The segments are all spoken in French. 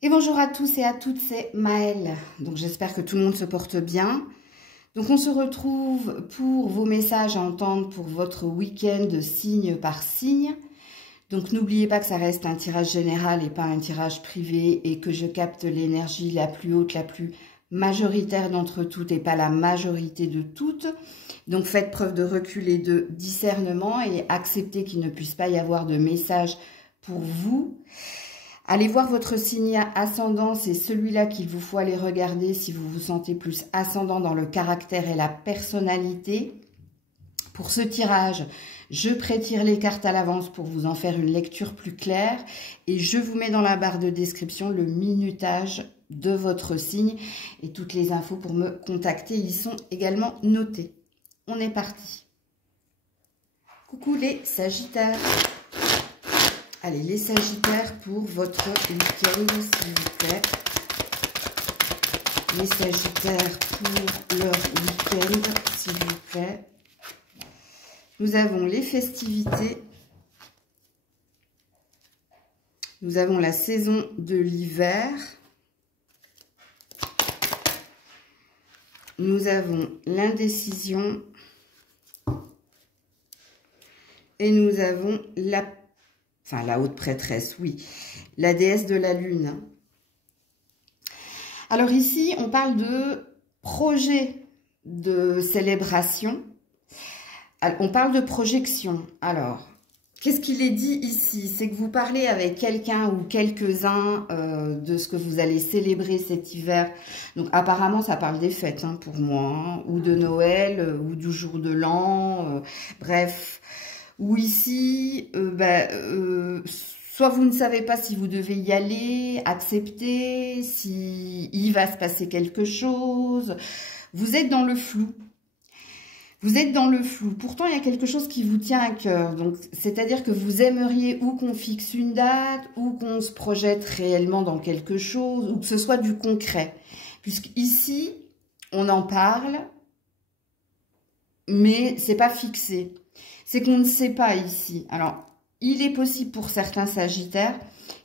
Et bonjour à tous et à toutes, c'est Maëlle. Donc j'espère que tout le monde se porte bien. Donc on se retrouve pour vos messages à entendre pour votre week-end signe par signe. Donc n'oubliez pas que ça reste un tirage général et pas un tirage privé et que je capte l'énergie la plus haute, la plus majoritaire d'entre toutes et pas la majorité de toutes. Donc faites preuve de recul et de discernement et acceptez qu'il ne puisse pas y avoir de message pour vous. Allez voir votre signe ascendant, c'est celui-là qu'il vous faut aller regarder si vous vous sentez plus ascendant dans le caractère et la personnalité. Pour ce tirage, je prétire les cartes à l'avance pour vous en faire une lecture plus claire et je vous mets dans la barre de description le minutage de votre signe et toutes les infos pour me contacter y sont également notées. On est parti. Coucou les Sagittaires. Allez, les Sagittaires pour votre week-end, s'il vous plaît. Les Sagittaires pour leur week-end, s'il vous plaît. Nous avons les festivités. Nous avons la saison de l'hiver. Nous avons l'indécision. Et nous avons la haute prêtresse, oui. La déesse de la lune. Alors ici, on parle de projet de célébration. On parle de projection. Alors, qu'est-ce qu'il est dit ici? C'est que vous parlez avec quelqu'un ou quelques-uns de ce que vous allez célébrer cet hiver. Donc apparemment, ça parle des fêtes hein, pour moi. Hein, ou de Noël, ou du jour de l'an. Bref. Ou ici, soit vous ne savez pas si vous devez y aller, accepter, si il va se passer quelque chose. Vous êtes dans le flou. Vous êtes dans le flou. Pourtant, il y a quelque chose qui vous tient à cœur. Donc, c'est-à-dire que vous aimeriez ou qu'on fixe une date, ou qu'on se projette réellement dans quelque chose, ou que ce soit du concret. Puisqu'ici, on en parle, mais c'est pas fixé. C'est qu'on ne sait pas ici. Alors, il est possible pour certains Sagittaires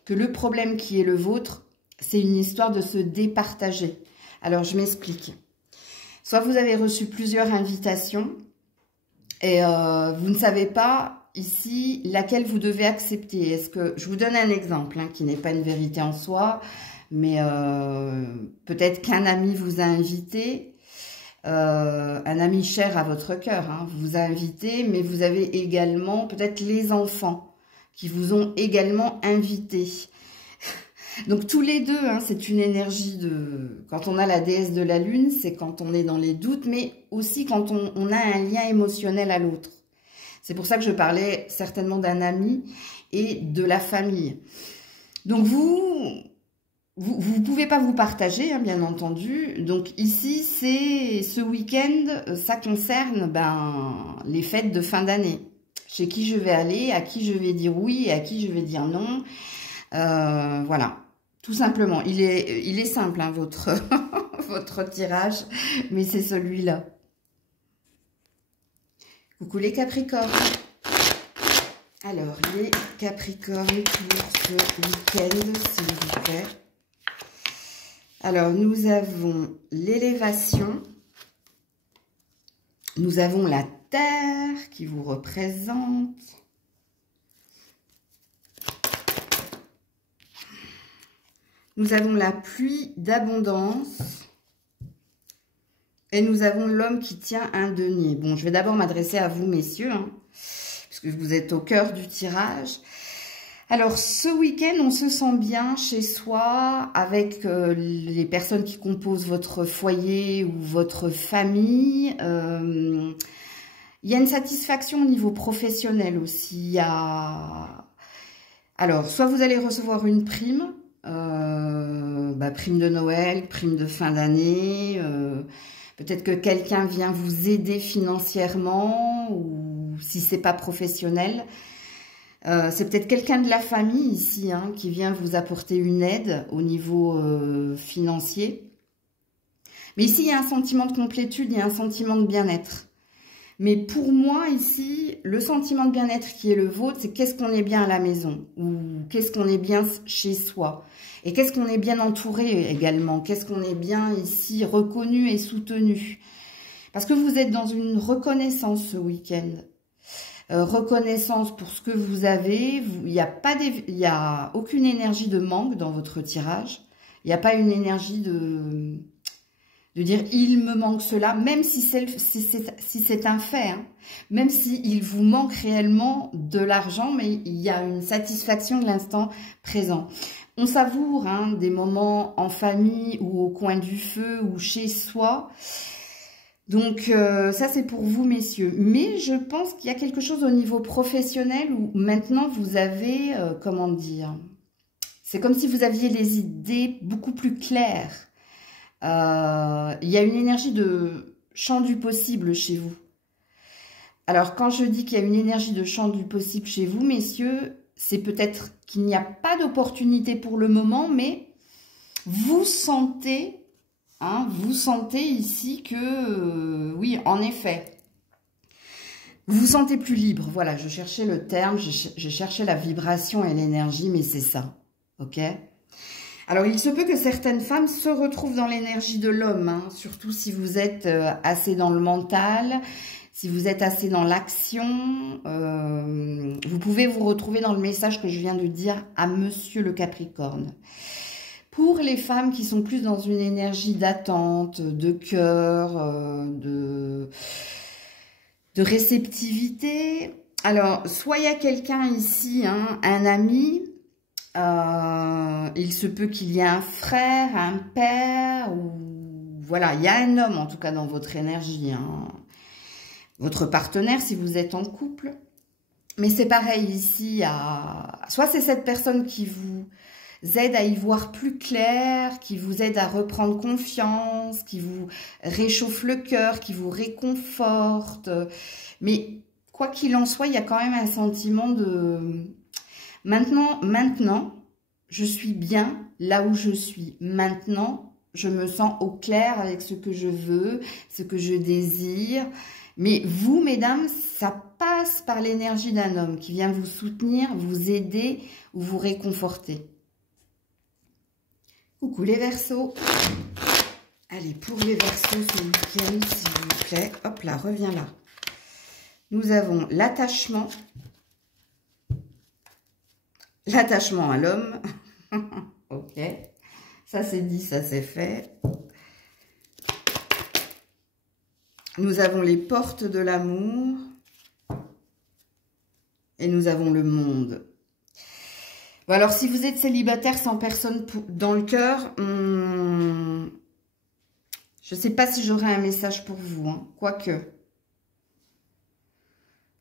que le problème qui est le vôtre, c'est une histoire de se départager. Alors, je m'explique. Soit vous avez reçu plusieurs invitations et vous ne savez pas ici laquelle vous devez accepter. Est-ce que je vous donne un exemple hein, qui n'est pas une vérité en soi, mais peut-être qu'un ami vous a invité. Un ami cher à votre cœur hein, vous a invité, mais vous avez également peut-être les enfants qui vous ont également invité. Donc tous les deux, hein, c'est une énergie de... Quand on a la déesse de la lune, c'est quand on est dans les doutes, mais aussi quand on a un lien émotionnel à l'autre. C'est pour ça que je parlais certainement d'un ami et de la famille. Donc vous pouvez pas vous partager, hein, bien entendu. Donc ici, c'est ce week-end, ça concerne les fêtes de fin d'année. Chez qui je vais aller, à qui je vais dire oui, à qui je vais dire non. Voilà, tout simplement. Il est simple, hein, votre, votre tirage, mais c'est celui-là. Coucou les Capricornes. Alors, les Capricornes pour ce week-end, s'il vous plaît. Alors, nous avons l'élévation, nous avons la Terre qui vous représente, nous avons la pluie d'abondance et nous avons l'homme qui tient un denier. Bon, je vais d'abord m'adresser à vous, messieurs, hein, puisque vous êtes au cœur du tirage. Alors, ce week-end, on se sent bien chez soi avec les personnes qui composent votre foyer ou votre famille. Il y a une satisfaction au niveau professionnel aussi. Alors, soit vous allez recevoir une prime, prime de Noël, prime de fin d'année. Peut-être que quelqu'un vient vous aider financièrement ou si c'est pas professionnel. C'est peut-être quelqu'un de la famille ici hein, qui vient vous apporter une aide au niveau financier. Mais ici, il y a un sentiment de complétude, il y a un sentiment de bien-être. Mais pour moi, ici, le sentiment de bien-être qui est le vôtre, c'est qu'est-ce qu'on est bien à la maison ou qu'est-ce qu'on est bien chez soi. Et qu'est-ce qu'on est bien entouré également. Qu'est-ce qu'on est bien ici reconnu et soutenu. Parce que vous êtes dans une reconnaissance ce week-end. Reconnaissance pour ce que vous avez. Il n'y a aucune énergie de manque dans votre tirage. Il n'y a pas une énergie de dire il me manque cela, même si c'est un fait, hein. Même s'il vous manque réellement de l'argent, mais il y a une satisfaction de l'instant présent. On savoure hein, des moments en famille ou au coin du feu ou chez soi. Donc ça c'est pour vous messieurs. Mais je pense qu'il y a quelque chose au niveau professionnel où maintenant vous avez, comment dire, c'est comme si vous aviez les idées beaucoup plus claires. Il y a une énergie de champ du possible chez vous. Alors, quand je dis qu'il y a une énergie de champ du possible chez vous, messieurs, c'est peut-être qu'il n'y a pas d'opportunité pour le moment, mais vous sentez ici que, oui, en effet, vous vous sentez plus libre. Voilà, je cherchais le terme, je cherchais la vibration et l'énergie, mais c'est ça, ok ? Alors, il se peut que certaines femmes se retrouvent dans l'énergie de l'homme, hein, surtout si vous êtes assez dans le mental, si vous êtes assez dans l'action. Vous pouvez vous retrouver dans le message que je viens de dire à Monsieur le Capricorne. Pour les femmes qui sont plus dans une énergie d'attente, de cœur, de réceptivité, alors, soit il y a quelqu'un ici, hein, un ami... il se peut qu'il y ait un frère, un père, ou voilà, il y a un homme en tout cas dans votre énergie, hein. Votre partenaire si vous êtes en couple. Mais c'est pareil ici, soit c'est cette personne qui vous aide à y voir plus clair, qui vous aide à reprendre confiance, qui vous réchauffe le cœur, qui vous réconforte. Mais quoi qu'il en soit, il y a quand même un sentiment de... Maintenant, je suis bien là où je suis. Maintenant, je me sens au clair avec ce que je veux, ce que je désire. Mais vous, mesdames, ça passe par l'énergie d'un homme qui vient vous soutenir, vous aider ou vous réconforter. Coucou les Verseaux. Allez, pour les Verseaux ce week-end, s'il vous plaît. Hop là, reviens là. Nous avons l'attachement. L'attachement à l'homme. Ok. Ça c'est dit, ça c'est fait. Nous avons les portes de l'amour. Et nous avons le monde. Bon, alors, si vous êtes célibataire sans personne dans le cœur, je ne sais pas si j'aurai un message pour vous. Hein, quoique.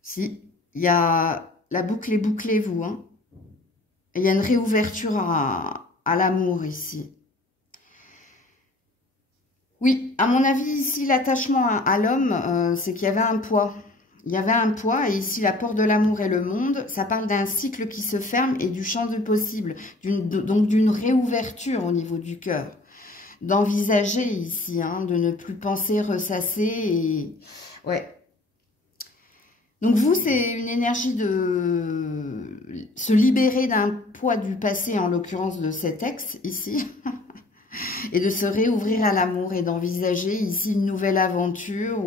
Si, il y a la boucle est bouclée, vous. Hein. Et il y a une réouverture à l'amour ici. Oui, à mon avis, ici, l'attachement à l'homme, c'est qu'il y avait un poids. Il y avait un poids, et ici, la porte de l'amour et le monde, ça parle d'un cycle qui se ferme et du champ du possible, donc d'une réouverture au niveau du cœur. D'envisager ici, hein, de ne plus penser, ressasser, et... ouais. Donc vous, c'est une énergie de se libérer d'un poids du passé, en l'occurrence de cet ex, ici, et de se réouvrir à l'amour et d'envisager ici une nouvelle aventure.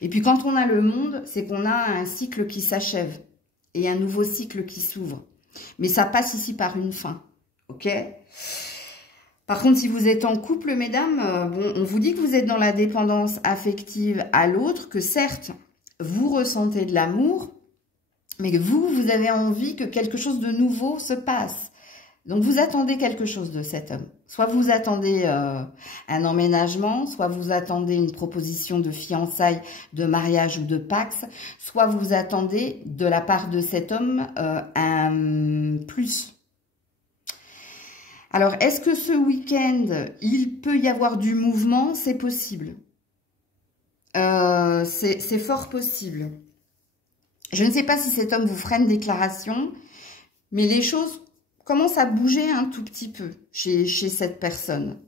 Et puis quand on a le monde, c'est qu'on a un cycle qui s'achève et un nouveau cycle qui s'ouvre. Mais ça passe ici par une fin, ok ? Par contre, si vous êtes en couple, mesdames, bon, on vous dit que vous êtes dans la dépendance affective à l'autre, que certes, vous ressentez de l'amour, mais que vous avez envie que quelque chose de nouveau se passe. Donc, vous attendez quelque chose de cet homme. Soit vous attendez un emménagement, soit vous attendez une proposition de fiançailles, de mariage ou de pax, soit vous attendez de la part de cet homme un plus. Alors, est-ce que ce week-end, il peut y avoir du mouvement? C'est possible. C'est fort possible. Je ne sais pas si cet homme vous fera une déclaration, mais les choses commencent à bouger un tout petit peu chez cette personne.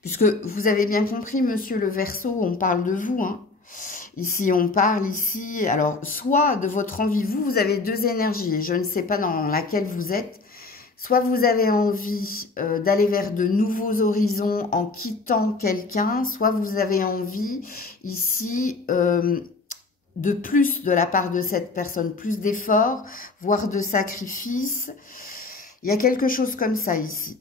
Puisque vous avez bien compris, monsieur le Verseau, on parle de vous, hein. Ici, on parle ici, alors, soit de votre envie, vous avez deux énergies, je ne sais pas dans laquelle vous êtes. Soit vous avez envie d'aller vers de nouveaux horizons en quittant quelqu'un, soit vous avez envie ici de plus de la part de cette personne, plus d'efforts, voire de sacrifices. Il y a quelque chose comme ça ici.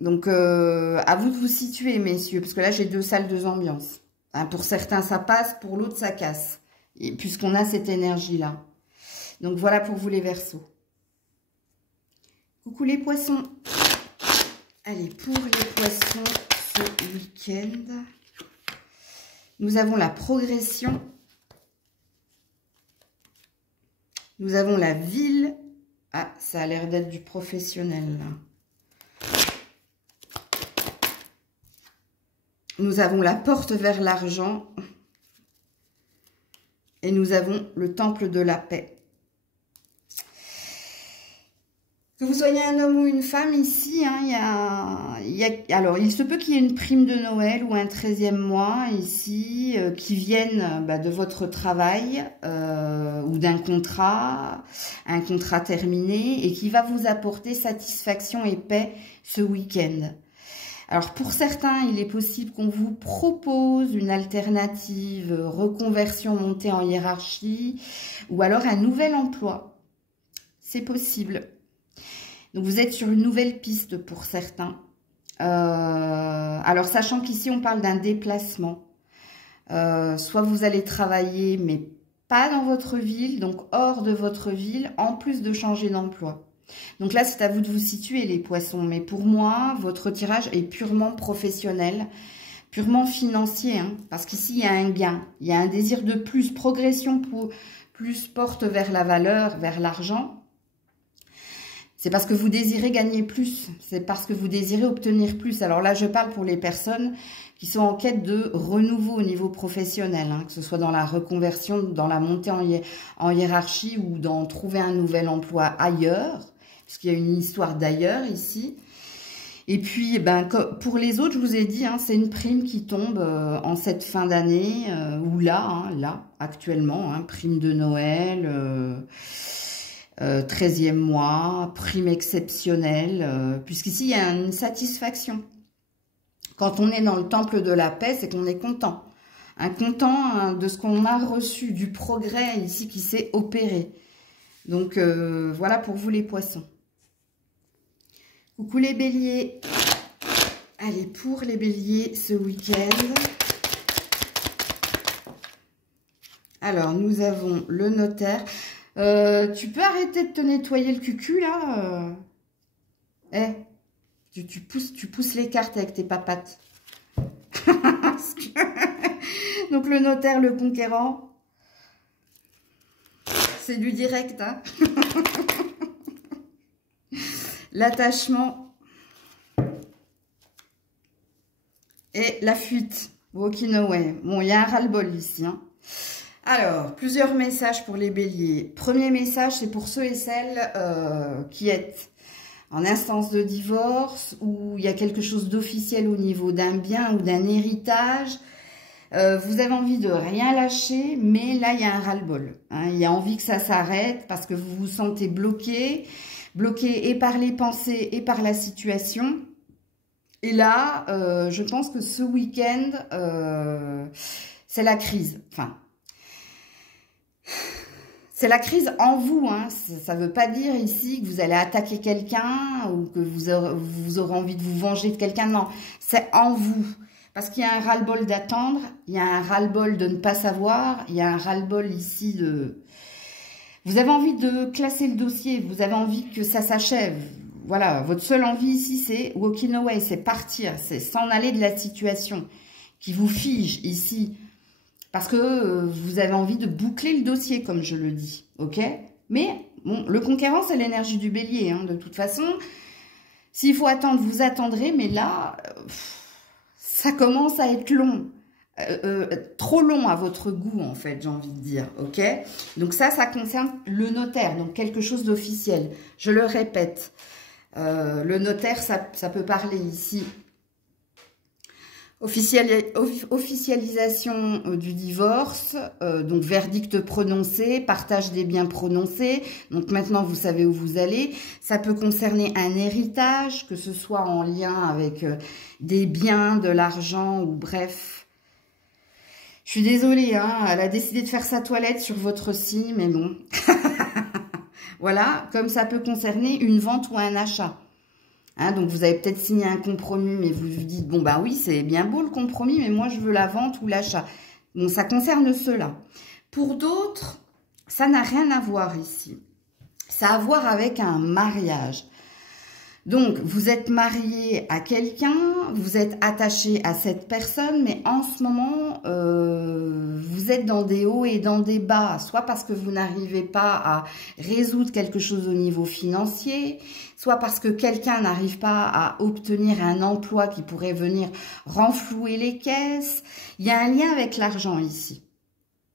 Donc, à vous de vous situer, messieurs, parce que là, j'ai deux salles, deux ambiances. Hein, pour certains, ça passe, pour l'autre, ça casse. Et puisqu'on a cette énergie-là. Donc, voilà pour vous les Verseaux. Coucou les poissons. Allez, pour les poissons, ce week-end, nous avons la progression. Nous avons la ville. Ah, ça a l'air d'être du professionnel, là. Nous avons la porte vers l'argent. Et nous avons le temple de la paix. Que vous soyez un homme ou une femme, ici, hein, alors, il se peut qu'il y ait une prime de Noël ou un 13e mois, ici, qui viennent de votre travail ou d'un contrat, un contrat terminé, et qui va vous apporter satisfaction et paix ce week-end. Alors, pour certains, il est possible qu'on vous propose une alternative, reconversion, montée en hiérarchie, ou alors un nouvel emploi. C'est possible. Donc, vous êtes sur une nouvelle piste pour certains. Alors, sachant qu'ici, on parle d'un déplacement. Soit vous allez travailler, mais pas dans votre ville, donc hors de votre ville, en plus de changer d'emploi. Donc là, c'est à vous de vous situer, les poissons. Mais pour moi, votre tirage est purement professionnel, purement financier. Hein, parce qu'ici, il y a un gain. Il y a un désir de plus. Progression pour plus porte vers la valeur, vers l'argent. C'est parce que vous désirez gagner plus. C'est parce que vous désirez obtenir plus. Alors là, je parle pour les personnes qui sont en quête de renouveau au niveau professionnel. Hein, que ce soit dans la reconversion, dans la montée en hiérarchie ou dans trouver un nouvel emploi ailleurs. Puisqu'il y a une histoire d'ailleurs ici. Et puis, pour les autres, je vous ai dit, hein, c'est une prime qui tombe en cette fin d'année. Ou là, actuellement, hein, prime de Noël... 13e mois, prime exceptionnelle, puisqu'ici, il y a une satisfaction. Quand on est dans le temple de la paix, c'est qu'on est content. Content de ce qu'on a reçu, du progrès ici qui s'est opéré. Donc, voilà pour vous les poissons. Coucou les béliers. Allez, pour les béliers, ce week-end. Alors, nous avons le notaire... tu peux arrêter de te nettoyer le cucu, là tu pousses les cartes avec tes papates. Donc, le notaire, le conquérant, c'est du direct, hein. L'attachement et la fuite. Walking away. Bon, il y a un ras-le-bol ici, hein. Alors, plusieurs messages pour les béliers. Premier message, c'est pour ceux et celles qui êtes en instance de divorce ou il y a quelque chose d'officiel au niveau d'un bien ou d'un héritage. Vous avez envie de rien lâcher, mais là, il y a un ras-le-bol. Hein. Il y a envie que ça s'arrête parce que vous vous sentez bloqué. Bloqué et par les pensées et par la situation. Et là, je pense que ce week-end, c'est la crise. Enfin... C'est la crise en vous, hein. Ça ne veut pas dire ici que vous allez attaquer quelqu'un ou que vous aurez envie de vous venger de quelqu'un. Non, c'est en vous. Parce qu'il y a un ras-le-bol d'attendre, il y a un ras-le-bol de ne pas savoir, il y a un ras-le-bol ici de... Vous avez envie de classer le dossier, vous avez envie que ça s'achève. Voilà, votre seule envie ici, c'est walking away, c'est partir, c'est s'en aller de la situation qui vous fige ici. Parce que vous avez envie de boucler le dossier, comme je le dis, ok? Mais, bon, le conquérant, c'est l'énergie du bélier, hein, de toute façon. S'il faut attendre, vous attendrez, mais là, ça commence à être long. Trop long à votre goût, en fait, j'ai envie de dire, ok? Donc ça concerne le notaire, donc quelque chose d'officiel. Je le répète, le notaire, ça peut parler ici Officialisation du divorce, donc verdict prononcé, partage des biens prononcé. Donc maintenant, vous savez où vous allez. Ça peut concerner un héritage, que ce soit en lien avec des biens, de l'argent ou bref. Je suis désolée, hein, elle a décidé de faire sa toilette sur votre signe, mais bon. Voilà, comme ça peut concerner une vente ou un achat. Hein, donc, vous avez peut-être signé un compromis, mais vous vous dites, bon, bah oui, c'est bien beau le compromis, mais moi, je veux la vente ou l'achat. Bon, ça concerne ceux-là. Pour d'autres, ça n'a rien à voir ici. Ça a à voir avec un mariage. Donc, vous êtes marié à quelqu'un, vous êtes attaché à cette personne, mais en ce moment, vous êtes dans des hauts et dans des bas, soit parce que vous n'arrivez pas à résoudre quelque chose au niveau financier, soit parce que quelqu'un n'arrive pas à obtenir un emploi qui pourrait venir renflouer les caisses. Il y a un lien avec l'argent ici,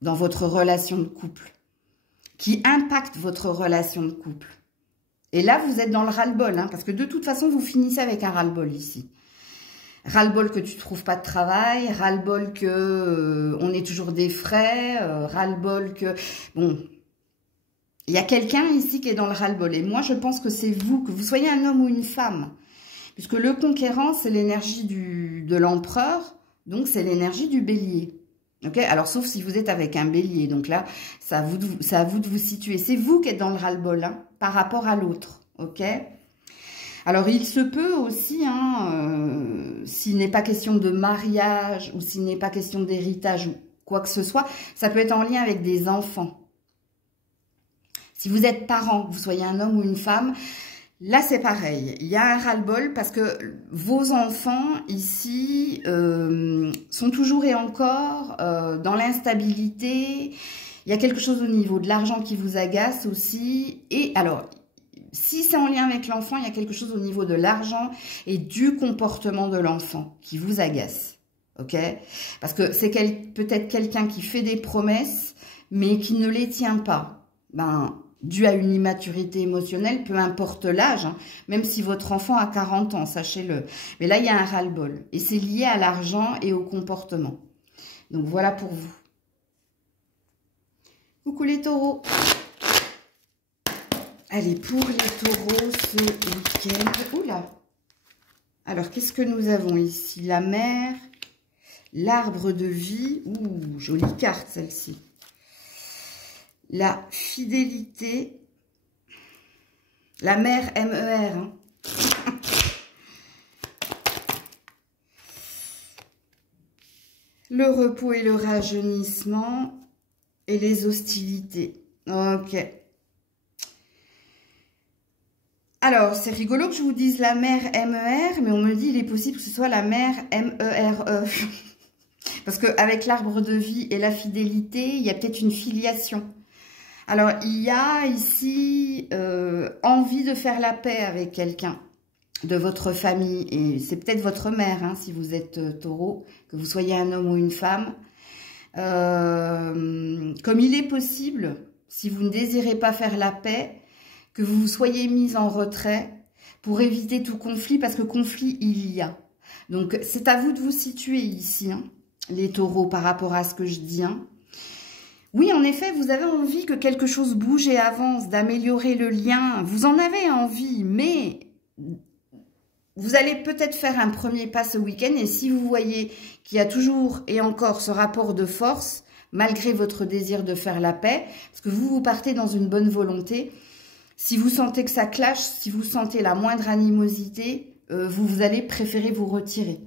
dans votre relation de couple, qui impacte votre relation de couple. Et là, vous êtes dans le ras-le-bol, hein, parce que de toute façon, vous finissez avec un ras-le-bol ici. Ras-le-bol que tu ne trouves pas de travail, ras-le-bol que on ait toujours des frais, ras-le-bol que... Bon, il y a quelqu'un ici qui est dans le ras-le-bol. Et moi, je pense que c'est vous, que vous soyez un homme ou une femme. Puisque le conquérant, c'est l'énergie de l'empereur, donc c'est l'énergie du bélier. Ok, alors sauf si vous êtes avec un bélier, donc là, c'est à vous de vous situer. C'est vous qui êtes dans le ras-le-bol, hein, par rapport à l'autre, ok. Alors il se peut aussi, hein, s'il n'est pas question de mariage ou s'il n'est pas question d'héritage ou quoi que ce soit, ça peut être en lien avec des enfants. Si vous êtes parent, que vous soyez un homme ou une femme, là, c'est pareil. Il y a un ras-le-bol parce que vos enfants, ici, sont toujours et encore dans l'instabilité. Il y a quelque chose au niveau de l'argent qui vous agace aussi. Et alors, si c'est en lien avec l'enfant, il y a quelque chose au niveau de l'argent et du comportement de l'enfant qui vous agace. Ok? Parce que c'est peut-être quelqu'un qui fait des promesses, mais qui ne les tient pas. Ben... dû à une immaturité émotionnelle, peu importe l'âge, hein, même si votre enfant a 40 ans, sachez-le. Mais là, il y a un ras-le-bol. Et c'est lié à l'argent et au comportement. Donc, voilà pour vous. Coucou les taureaux. Allez, pour les taureaux, ce week-end... Oula. Alors, qu'est-ce que nous avons ici? La mer, l'arbre de vie. Ouh, jolie carte, celle-ci. La fidélité, la mer MER, hein. Le repos et le rajeunissement et les hostilités. Ok. Alors, c'est rigolo que je vous dise la mer MER, mais on me dit il est possible que ce soit la mer MERE. Parce qu'avec l'arbre de vie et la fidélité, il y a peut-être une filiation. Alors, il y a ici envie de faire la paix avec quelqu'un de votre famille. Et c'est peut-être votre mère, hein, si vous êtes taureau, que vous soyez un homme ou une femme. Comme il est possible, si vous ne désirez pas faire la paix, que vous soyez mis en retrait pour éviter tout conflit, parce que conflit, il y a. Donc, c'est à vous de vous situer ici, hein, les taureaux, par rapport à ce que je dis, hein. Oui, en effet, vous avez envie que quelque chose bouge et avance, d'améliorer le lien. Vous en avez envie, mais vous allez peut-être faire un premier pas ce week-end. Et si vous voyez qu'il y a toujours et encore ce rapport de force, malgré votre désir de faire la paix, parce que vous partez dans une bonne volonté, si vous sentez que ça clash, si vous sentez la moindre animosité, vous allez préférer vous retirer.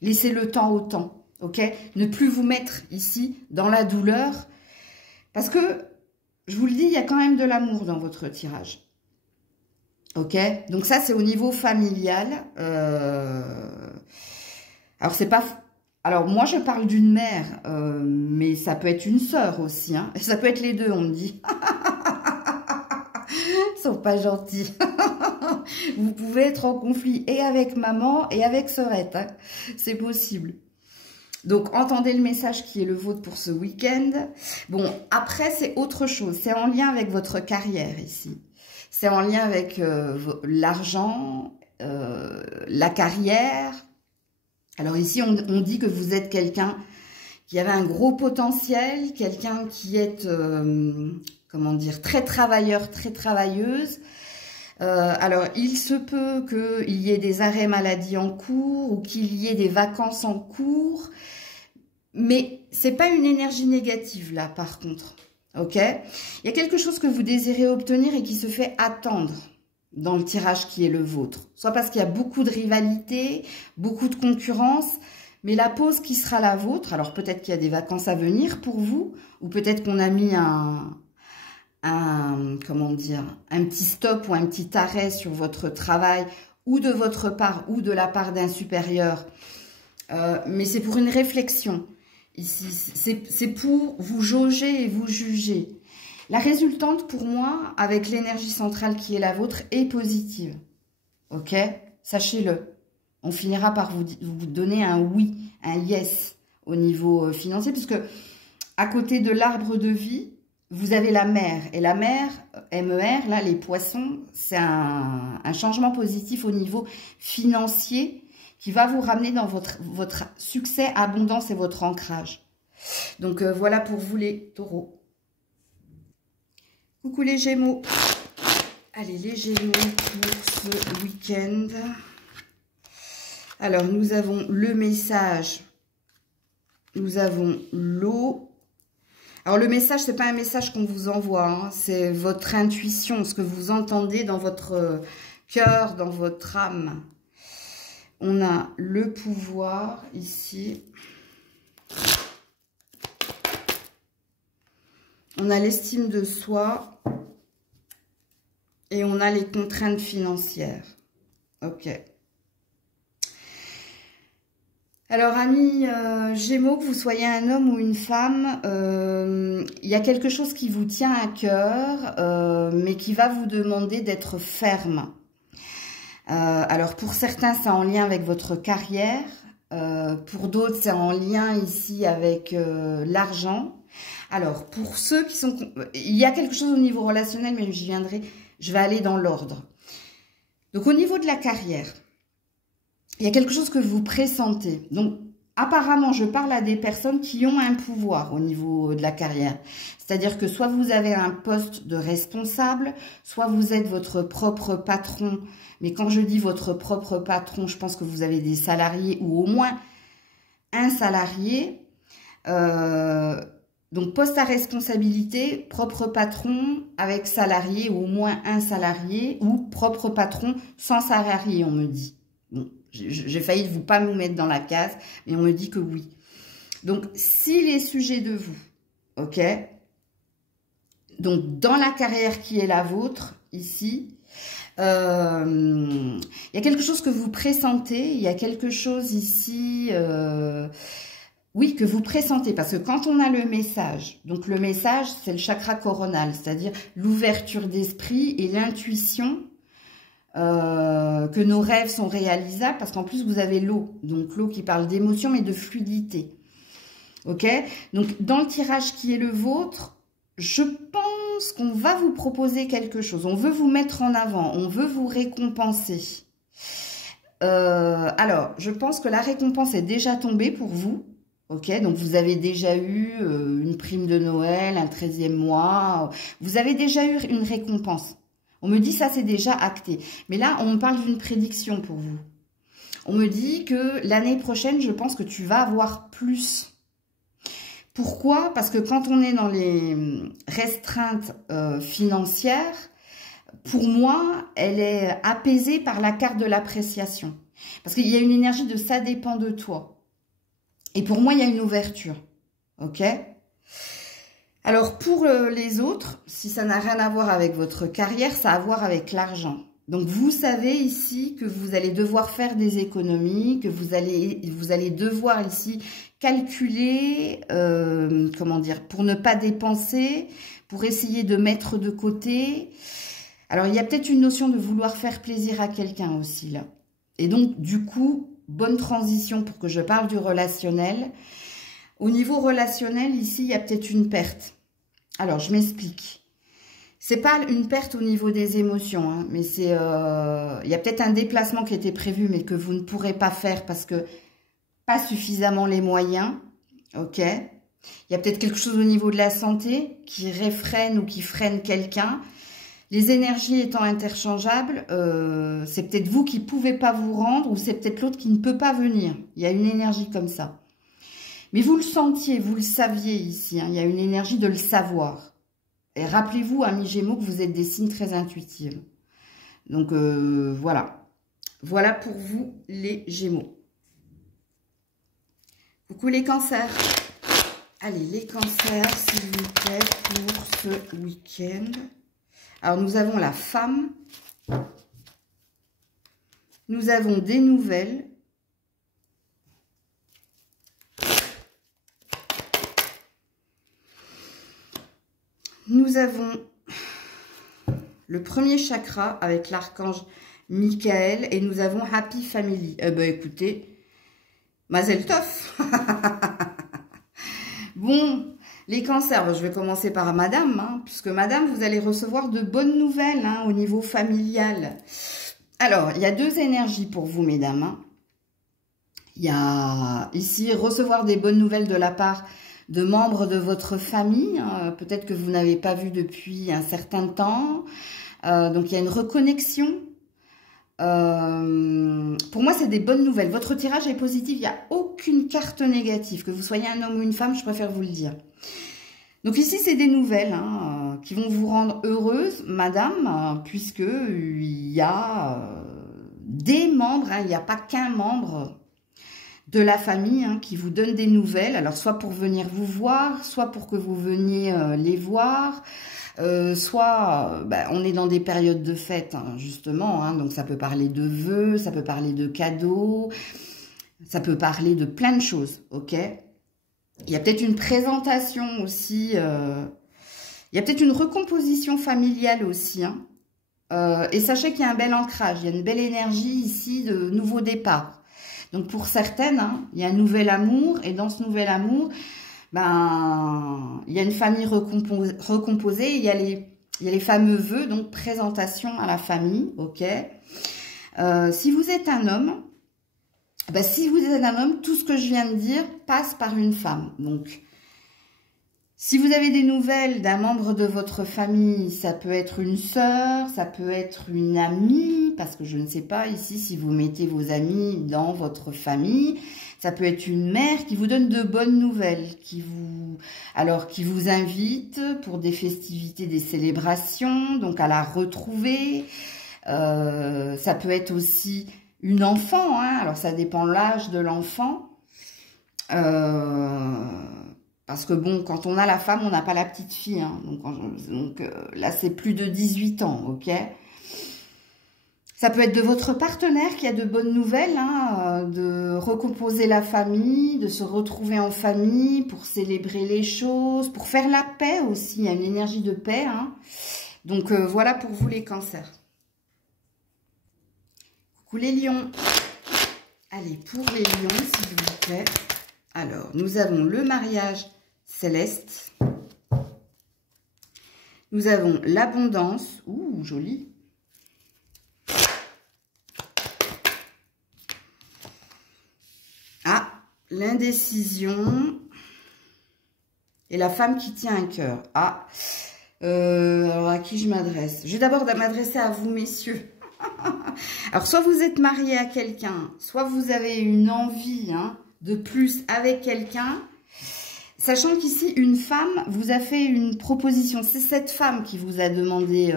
Laissez le temps au temps, ok? Ne plus vous mettre ici dans la douleur. Parce que, je vous le dis, il y a quand même de l'amour dans votre tirage. Ok? Donc ça, c'est au niveau familial. Alors, c'est pas... Alors, moi, je parle d'une mère, mais ça peut être une sœur aussi. Hein. Ça peut être les deux, on me dit. Ils sont pas gentils. Vous pouvez être en conflit et avec maman et avec sœurette. Hein. C'est possible. Donc, entendez le message qui est le vôtre pour ce week-end. Bon, après, c'est autre chose. C'est en lien avec votre carrière ici. C'est en lien avec l'argent, la carrière. Alors ici, on dit que vous êtes quelqu'un qui avait un gros potentiel, quelqu'un qui est, comment dire, très travailleur, très travailleuse. Alors, il se peut qu'il y ait des arrêts maladie en cours ou qu'il y ait des vacances en cours, mais c'est pas une énergie négative là, par contre. Ok? Il y a quelque chose que vous désirez obtenir et qui se fait attendre dans le tirage qui est le vôtre. Soit parce qu'il y a beaucoup de rivalité, beaucoup de concurrence, mais la pause qui sera la vôtre, alors peut-être qu'il y a des vacances à venir pour vous, ou peut-être qu'on a mis comment dire, un petit stop ou un petit arrêt sur votre travail, ou de votre part, ou de la part d'un supérieur. Mais c'est pour une réflexion. Ici, c'est pour vous jauger et vous juger. La résultante, pour moi, avec l'énergie centrale qui est la vôtre, est positive. Ok? Sachez-le. On finira par vous donner un oui, un yes au niveau financier, puisque à côté de l'arbre de vie, vous avez la mer. Et la mer, MER, là, les poissons, c'est un changement positif au niveau financier qui va vous ramener dans votre succès, abondance et votre ancrage. Donc, voilà pour vous les taureaux. Coucou les Gémeaux. Allez, les Gémeaux pour ce week-end. Alors, nous avons le message. Nous avons l'eau. Alors, le message, c'est pas un message qu'on vous envoie. Hein, c'est votre intuition, ce que vous entendez dans votre cœur, dans votre âme. On a le pouvoir ici. On a l'estime de soi. Et on a les contraintes financières. Ok. Alors, amis Gémeaux, que vous soyez un homme ou une femme, il y a quelque chose qui vous tient à cœur, mais qui va vous demander d'être ferme. Alors, pour certains, c'est en lien avec votre carrière. Pour d'autres, c'est en lien ici avec l'argent. Alors, pour ceux qui sont... Il y a quelque chose au niveau relationnel, mais j'y viendrai. Je vais aller dans l'ordre. Donc, au niveau de la carrière, il y a quelque chose que vous pressentez. Donc, apparemment, je parle à des personnes qui ont un pouvoir au niveau de la carrière. C'est-à-dire que soit vous avez un poste de responsable, soit vous êtes votre propre patron. Mais quand je dis votre propre patron, je pense que vous avez des salariés ou au moins un salarié. Donc, poste à responsabilité, propre patron avec salarié ou au moins un salarié ou propre patron sans salarié, on me dit. Bon, j'ai failli vous pas nous mettre dans la case, mais on me dit que oui. Donc, s'il est sujet de vous, ok? Donc, dans la carrière qui est la vôtre, ici, il y a quelque chose que vous pressentez, il y a quelque chose ici... oui, que vous pressentez, parce que quand on a le message, donc le message, c'est le chakra coronal, c'est-à-dire l'ouverture d'esprit et l'intuition que nos rêves sont réalisables, parce qu'en plus, vous avez l'eau, donc l'eau qui parle d'émotion, mais de fluidité. Ok? Donc, dans le tirage qui est le vôtre, je pense qu'on va vous proposer quelque chose. On veut vous mettre en avant, on veut vous récompenser. Alors, je pense que la récompense est déjà tombée pour vous. Ok, donc vous avez déjà eu une prime de Noël, un 13e mois, vous avez déjà eu une récompense. On me dit ça, c'est déjà acté. Mais là, on me parle d'une prédiction pour vous. On me dit que l'année prochaine, je pense que tu vas avoir plus. Pourquoi? Parce que quand on est dans les restreintes financières, pour moi, elle est apaisée par la carte de l'appréciation. Parce qu'il y a une énergie de ça dépend de toi. Et pour moi, il y a une ouverture. Ok? Alors, pour les autres, si ça n'a rien à voir avec votre carrière, ça a à voir avec l'argent. Donc, vous savez ici que vous allez devoir faire des économies, que vous allez devoir ici calculer, comment dire, pour ne pas dépenser, pour essayer de mettre de côté. Alors, il y a peut-être une notion de vouloir faire plaisir à quelqu'un aussi, là. Et donc, du coup... Bonne transition pour que je parle du relationnel. Au niveau relationnel, ici, il y a peut-être une perte. Alors, je m'explique. C'est pas une perte au niveau des émotions, hein, mais c'est, il y a peut-être un déplacement qui était prévu, mais que vous ne pourrez pas faire parce que pas suffisamment les moyens, ok? Il y a peut-être quelque chose au niveau de la santé qui réfrène ou qui freine quelqu'un. Les énergies étant interchangeables, c'est peut-être vous qui ne pouvez pas vous rendre ou c'est peut-être l'autre qui ne peut pas venir. Il y a une énergie comme ça. Mais vous le sentiez, vous le saviez ici, hein, il y a une énergie de le savoir. Et rappelez-vous, amis Gémeaux, que vous êtes des signes très intuitifs. Donc voilà. Voilà pour vous les Gémeaux. Coucou les cancers. Allez, les cancers, s'il vous plaît, pour ce week-end. Alors, nous avons la femme. Nous avons des nouvelles. Nous avons le premier chakra avec l'archange Michael. Et nous avons Happy Family. Eh ben, écoutez, Mazel Tov. Bon... Les cancers, je vais commencer par madame, hein, puisque madame, vous allez recevoir de bonnes nouvelles hein, au niveau familial. Alors, il y a deux énergies pour vous, mesdames. Hein. Il y a ici recevoir des bonnes nouvelles de la part de membres de votre famille, hein, peut-être que vous n'avez pas vu depuis un certain temps. Donc, il y a une reconnexion. Pour moi, c'est des bonnes nouvelles. Votre tirage est positif, il n'y a aucune carte négative. Que vous soyez un homme ou une femme, je préfère vous le dire. Donc ici, c'est des nouvelles hein, qui vont vous rendre heureuse, madame, puisque il y a des membres, hein, il n'y a pas qu'un membre de la famille hein, qui vous donne des nouvelles. Alors, soit pour venir vous voir, soit pour que vous veniez les voir, soit on est dans des périodes de fête, hein, justement, hein, donc ça peut parler de vœux, ça peut parler de cadeaux, ça peut parler de plein de choses, ok? Il y a peut-être une présentation aussi, il y a peut-être une recomposition familiale aussi, hein, et sachez qu'il y a un bel ancrage, il y a une belle énergie ici de nouveau départ. Donc pour certaines, hein, il y a un nouvel amour, et dans ce nouvel amour, il y a une famille recomposée, il y a les fameux vœux, donc présentation à la famille, ok. Si vous êtes un homme, tout ce que je viens de dire passe par une femme. Donc, si vous avez des nouvelles d'un membre de votre famille, ça peut être une sœur, ça peut être une amie, parce que je ne sais pas ici si vous mettez vos amis dans votre famille. Ça peut être une mère qui vous donne de bonnes nouvelles, qui vous invite pour des festivités, des célébrations, donc à la retrouver. Ça peut être aussi une enfant, hein, alors ça dépend de l'âge de l'enfant. Parce que bon, quand on a la femme, on n'a pas la petite fille. Hein, donc là, c'est plus de 18 ans, ok? Ça peut être de votre partenaire qui a de bonnes nouvelles, hein, de recomposer la famille, de se retrouver en famille pour célébrer les choses, pour faire la paix aussi. Il y a une énergie de paix. Hein. Donc voilà pour vous les cancers. Coucou les lions. Allez, pour les lions, s'il vous plaît. Alors, nous avons le mariage céleste. Nous avons l'abondance. Ouh, joli. Ah, l'indécision. Et la femme qui tient un cœur. Ah, alors à qui je m'adresse? Je vais d'abord m'adresser à vous, messieurs. Alors, soit vous êtes marié à quelqu'un, soit vous avez une envie hein, de plus avec quelqu'un. Sachant qu'ici, une femme vous a fait une proposition. C'est cette femme qui vous a demandé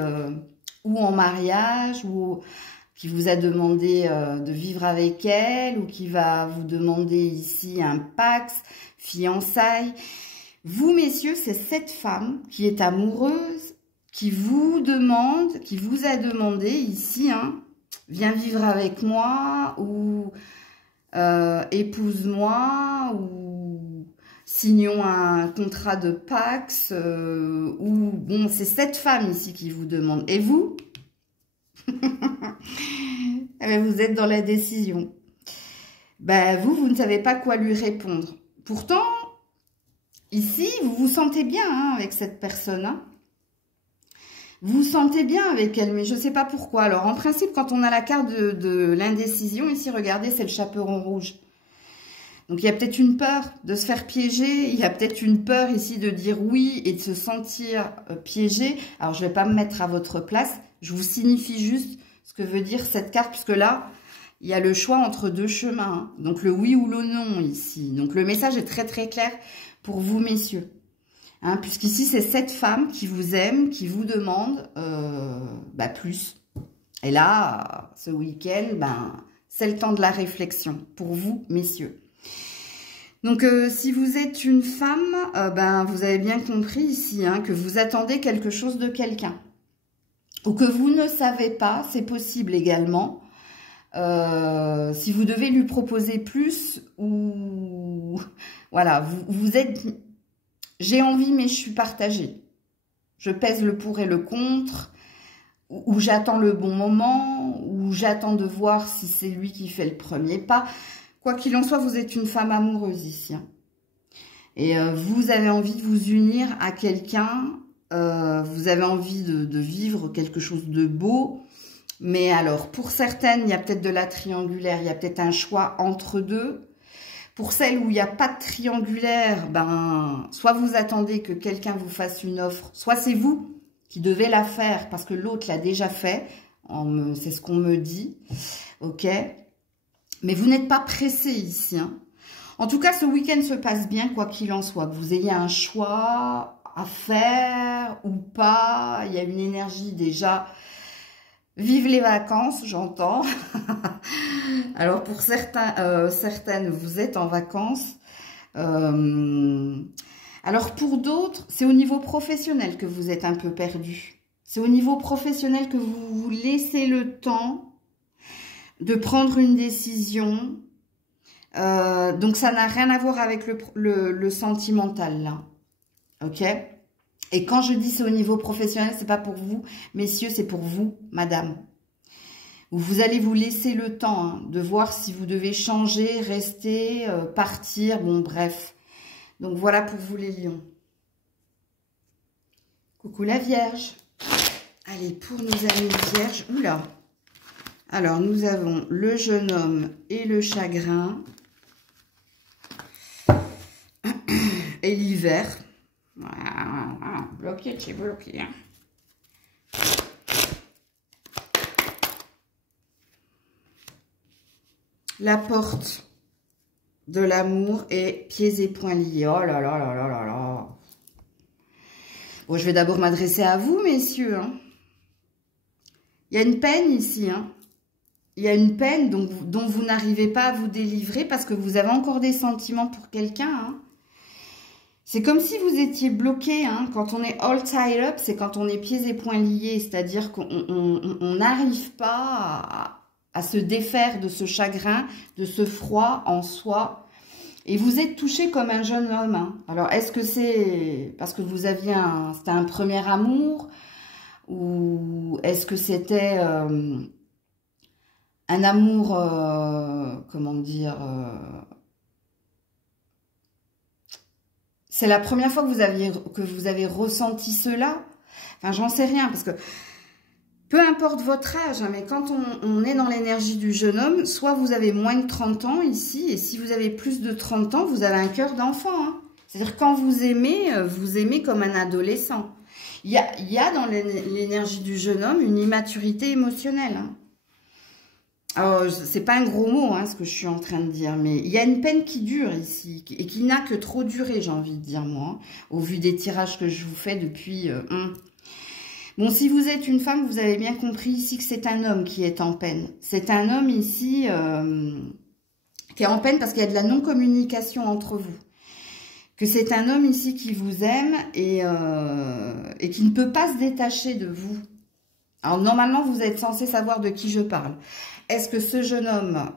ou en mariage, ou qui vous a demandé de vivre avec elle, ou qui va vous demander ici un pax, fiançailles. Vous, messieurs, c'est cette femme qui est amoureuse, qui vous demande, qui vous a demandé ici, hein, viens vivre avec moi, ou épouse-moi, ou signons un contrat de pax, ou bon, c'est cette femme ici qui vous demande. Et vous? Vous êtes dans la décision. Ben, vous ne savez pas quoi lui répondre. Pourtant, ici, vous vous sentez bien hein, avec cette personne. Hein. Vous vous sentez bien avec elle, mais je ne sais pas pourquoi. Alors, en principe, quand on a la carte de l'indécision, ici, regardez, c'est le chaperon rouge. Donc, il y a peut-être une peur de se faire piéger. Il y a peut-être une peur ici de dire oui et de se sentir piégé. Alors, je ne vais pas me mettre à votre place. Je vous signifie juste ce que veut dire cette carte, puisque là, il y a le choix entre deux chemins. Hein. Donc, le oui ou le non ici. Donc, le message est très, très clair pour vous, messieurs. Hein, puisqu'ici, c'est cette femme qui vous aime, qui vous demande plus. Et là, ce week-end, c'est le temps de la réflexion pour vous, messieurs. Donc, si vous êtes une femme, vous avez bien compris ici hein, que vous attendez quelque chose de quelqu'un. Ou que vous ne savez pas, c'est possible également. Si vous devez lui proposer plus, ou voilà, vous êtes... J'ai envie, mais je suis partagée. Je pèse le pour et le contre, ou j'attends le bon moment, ou j'attends de voir si c'est lui qui fait le premier pas. Quoi qu'il en soit, vous êtes une femme amoureuse ici. Hein. Et vous avez envie de vous unir à quelqu'un, vous avez envie de vivre quelque chose de beau. Mais alors, pour certaines, il y a peut-être de la triangulaire, il y a peut-être un choix entre deux. Pour celles où il n'y a pas de triangulaire, soit vous attendez que quelqu'un vous fasse une offre, soit c'est vous qui devez la faire parce que l'autre l'a déjà fait. C'est ce qu'on me dit. Ok. Mais vous n'êtes pas pressé ici. Hein. En tout cas, ce week-end se passe bien, quoi qu'il en soit. Que vous ayez un choix à faire ou pas. Il y a une énergie déjà... Vive les vacances, j'entends. Alors, pour certaines, vous êtes en vacances. Alors, pour d'autres, c'est au niveau professionnel que vous êtes un peu perdu. C'est au niveau professionnel que vous vous laissez le temps de prendre une décision. Donc, ça n'a rien à voir avec le sentimental, là. OK ? Et quand je dis c'est au niveau professionnel, c'est pas pour vous, messieurs, c'est pour vous, madame. Vous allez vous laisser le temps hein, de voir si vous devez changer, rester, partir, bon bref. Donc voilà pour vous les lions. Coucou la Vierge. Allez, pour nos amis Vierges, oula. Alors nous avons le jeune homme et le chagrin. Et l'hiver. Bloqué, c'est bloqué. Hein. La porte de l'amour est pieds et poings liés. Oh là là là là là là. Bon, je vais d'abord m'adresser à vous, messieurs. Hein. Il y a une peine ici. Hein. Il y a une peine dont vous n'arrivez pas à vous délivrer parce que vous avez encore des sentiments pour quelqu'un. Hein. C'est comme si vous étiez bloqué. Hein. Quand on est all tied up, c'est quand on est pieds et poings liés. C'est-à-dire qu'on n'arrive pas à se défaire de ce chagrin, de ce froid en soi. Et vous êtes touché comme un jeune homme. Hein. Alors, est-ce que c'est parce que vous aviez c'était un premier amour? Ou est-ce que c'était un amour, comment dire... C'est la première fois que vous avez ressenti cela. Enfin, j'en sais rien, parce que peu importe votre âge, hein, mais quand on est dans l'énergie du jeune homme, soit vous avez moins de 30 ans ici, et si vous avez plus de 30 ans, vous avez un cœur d'enfant. Hein. C'est-à-dire quand vous aimez comme un adolescent. Il y a dans l'énergie du jeune homme une immaturité émotionnelle. Hein. Alors, c'est pas un gros mot, hein, ce que je suis en train de dire, mais il y a une peine qui dure ici, et qui n'a que trop duré, j'ai envie de dire, moi, hein, au vu des tirages que je vous fais depuis... Bon, si vous êtes une femme, vous avez bien compris ici que c'est un homme qui est en peine. C'est un homme ici qui est en peine parce qu'il y a de la non-communication entre vous. Que c'est un homme ici qui vous aime et qui ne peut pas se détacher de vous. Alors, normalement, vous êtes censé savoir de qui je parle. Est-ce que ce jeune homme,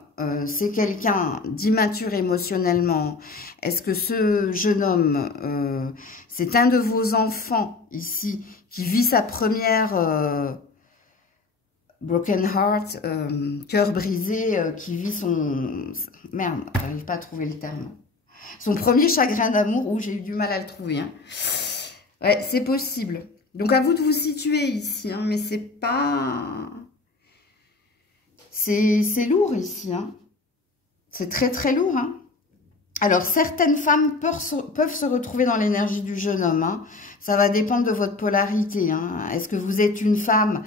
c'est quelqu'un d'immature émotionnellement? Est-ce que ce jeune homme, c'est un de vos enfants ici qui vit sa première broken heart, cœur brisé, qui vit son... Merde, j'arrive pas à trouver le terme. Son premier chagrin d'amour, où j'ai eu du mal à le trouver. Hein. Ouais, c'est possible. Donc, à vous de vous situer ici, hein, mais c'est pas... C'est lourd ici, hein. C'est très très lourd, hein. Alors, certaines femmes peuvent se retrouver dans l'énergie du jeune homme. Hein. Ça va dépendre de votre polarité. Hein. Est-ce que vous êtes une femme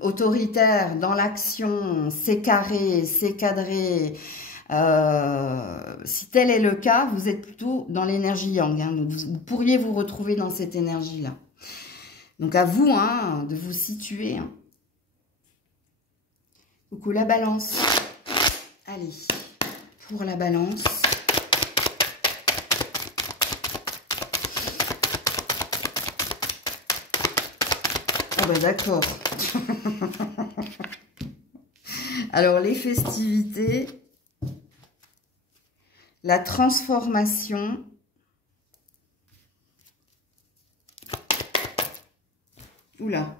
autoritaire dans l'action, c'est carré, c'est cadré? Si tel est le cas, vous êtes plutôt dans l'énergie yang. Hein. Donc, vous pourriez vous retrouver dans cette énergie-là. Donc, à vous hein, de vous situer. Hein. Coucou la balance. Allez, pour la balance. Ah bah d'accord. Alors, les festivités, la transformation, oula,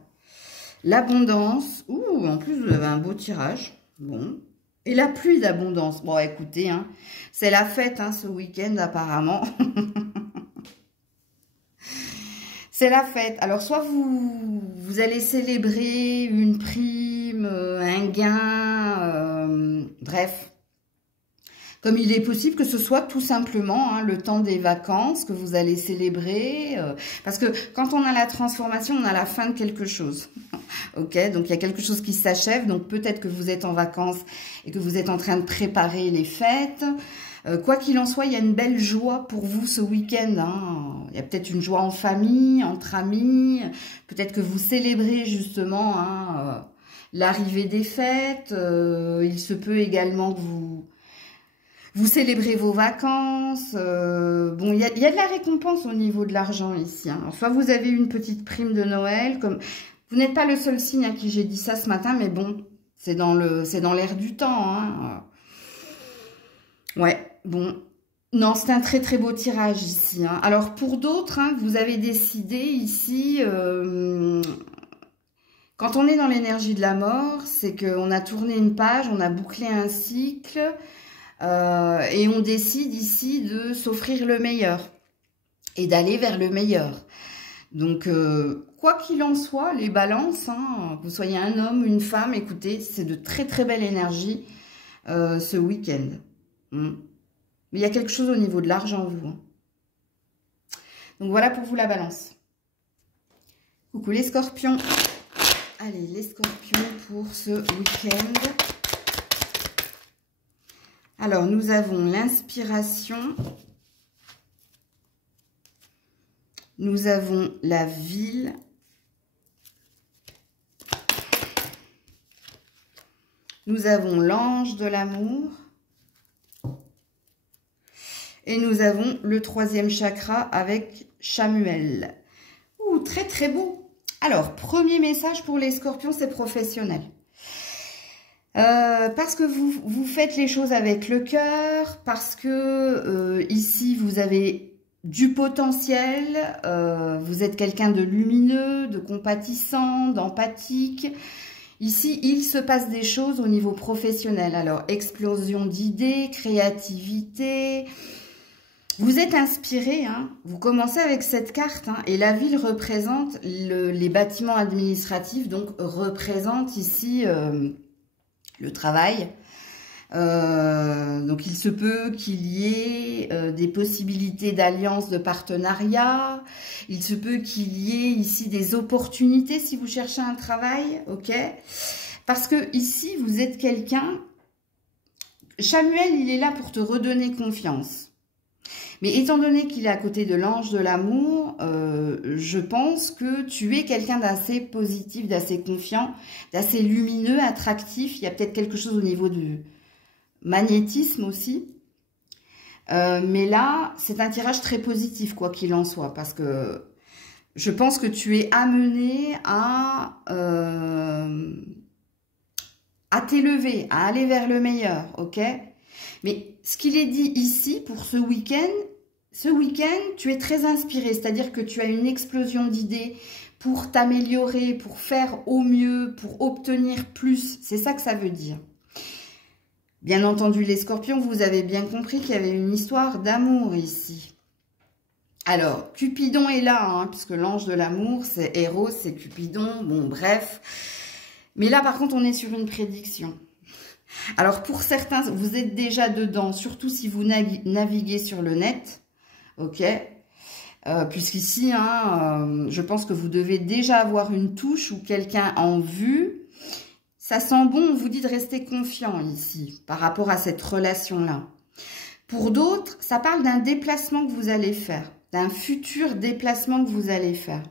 l'abondance, ouh, en plus vous avez un beau tirage, bon, et la pluie d'abondance, bon écoutez, hein, c'est la fête hein, ce week-end apparemment, c'est la fête, alors soit vous allez célébrer une prime, un gain, bref, comme il est possible que ce soit tout simplement hein, le temps des vacances que vous allez célébrer. Parce que quand on a la transformation, on a la fin de quelque chose. Ok, donc il y a quelque chose qui s'achève. Donc peut-être que vous êtes en vacances et que vous êtes en train de préparer les fêtes. Quoi qu'il en soit, il y a une belle joie pour vous ce week-end. Hein. Il y a peut-être une joie en famille, entre amis. Peut-être que vous célébrez justement hein, l'arrivée des fêtes. Il se peut également que vous célébrez vos vacances. Bon, il y a de la récompense au niveau de l'argent ici. Hein. Soit vous avez une petite prime de Noël. Comme vous n'êtes pas le seul signe à qui j'ai dit ça ce matin, mais bon, c'est dans l'air du temps. Hein. Ouais, bon. Non, c'est un très très beau tirage ici. Hein. Alors pour d'autres, hein, vous avez décidé ici... quand on est dans l'énergie de la mort, c'est qu'on a tourné une page, on a bouclé un cycle... et on décide ici de s'offrir le meilleur et d'aller vers le meilleur. Donc, quoi qu'il en soit, les balances, hein, que vous soyez un homme, une femme, écoutez, c'est de très très belle énergie ce week-end. Mais il y a quelque chose au niveau de l'argent, vous. Hein. Donc voilà pour vous la balance. Coucou les scorpions. Allez, les scorpions pour ce week-end. Alors, nous avons l'inspiration, nous avons la ville, nous avons l'ange de l'amour et nous avons le 3e chakra avec Chamuel. Ouh, très très beau. Alors, premier message pour les scorpions, c'est professionnel. Parce que vous faites les choses avec le cœur, parce que ici vous avez du potentiel, vous êtes quelqu'un de lumineux, de compatissant, d'empathique. Ici, il se passe des choses au niveau professionnel. Alors, explosion d'idées, créativité. Vous êtes inspiré, hein, vous commencez avec cette carte, hein, et la ville représente les bâtiments administratifs, donc représente ici... le travail. Donc, il se peut qu'il y ait des possibilités d'alliance, de partenariat. Il se peut qu'il y ait ici des opportunités si vous cherchez un travail, ok? Parce que ici, vous êtes quelqu'un... Chamuel, il est là pour te redonner confiance. Mais étant donné qu'il est à côté de l'ange de l'amour, je pense que tu es quelqu'un d'assez positif, d'assez confiant, d'assez lumineux, attractif. Il y a peut-être quelque chose au niveau du magnétisme aussi. Mais là, c'est un tirage très positif, quoi qu'il en soit. Parce que je pense que tu es amené à t'élever, à aller vers le meilleur, ok? Mais ce qu'il est dit ici, pour ce week-end, tu es très inspiré, c'est-à-dire que tu as une explosion d'idées pour t'améliorer, pour faire au mieux, pour obtenir plus. C'est ça que ça veut dire. Bien entendu, les scorpions, vous avez bien compris qu'il y avait une histoire d'amour ici. Alors, Cupidon est là, hein, puisque l'ange de l'amour, c'est Eros, c'est Cupidon, bon, bref. Mais là, par contre, on est sur une prédiction. Alors, pour certains, vous êtes déjà dedans, surtout si vous naviguez sur le net, ok? Puisqu'ici, hein, je pense que vous devez déjà avoir une touche ou quelqu'un en vue. Ça sent bon, on vous dit de rester confiant ici, par rapport à cette relation-là. Pour d'autres, ça parle d'un déplacement que vous allez faire, d'un futur déplacement que vous allez faire.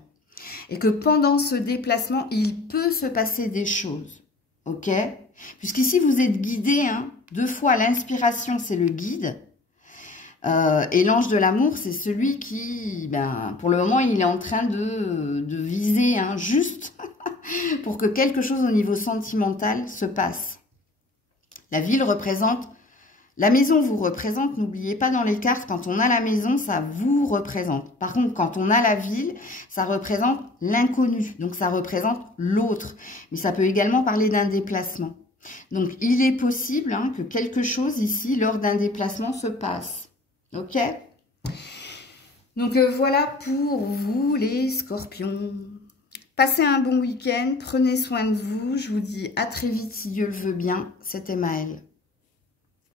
Et que pendant ce déplacement, il peut se passer des choses, ok? Puisqu'ici, vous êtes guidé, hein, 2 fois, l'inspiration, c'est le guide. Et l'ange de l'amour, c'est celui qui, ben, pour le moment, il est en train de viser, hein, juste pour que quelque chose au niveau sentimental se passe. La ville représente, la maison vous représente, n'oubliez pas dans les cartes, quand on a la maison, ça vous représente. Par contre, quand on a la ville, ça représente l'inconnu, donc ça représente l'autre. Mais ça peut également parler d'un déplacement. Donc, il est possible, hein, que quelque chose ici, lors d'un déplacement, se passe. Ok? Donc, voilà pour vous, les scorpions. Passez un bon week-end, prenez soin de vous. Je vous dis à très vite si Dieu le veut bien. C'était Maëlle.